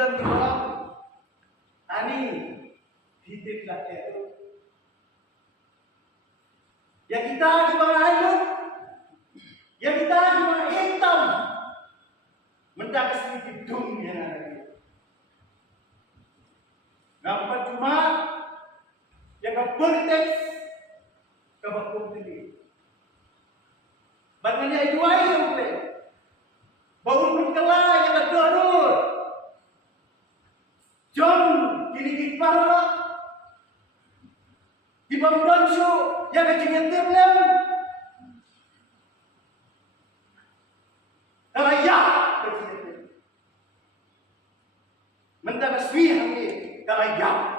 dan doang. Ani hidup rakyat itu. Ya kita di bawah air, ya kita di bawah hitam. Mendapat sedikit dunia lagi. Nampak cuma yang ke politik, ke hukum ini. Bagaimana itu aja boleh. Baru berkelah yang ada John kini kiparlah di bawah yang kecilnya terlem. Rakyat kecilnya. Mendapat swih rakyat.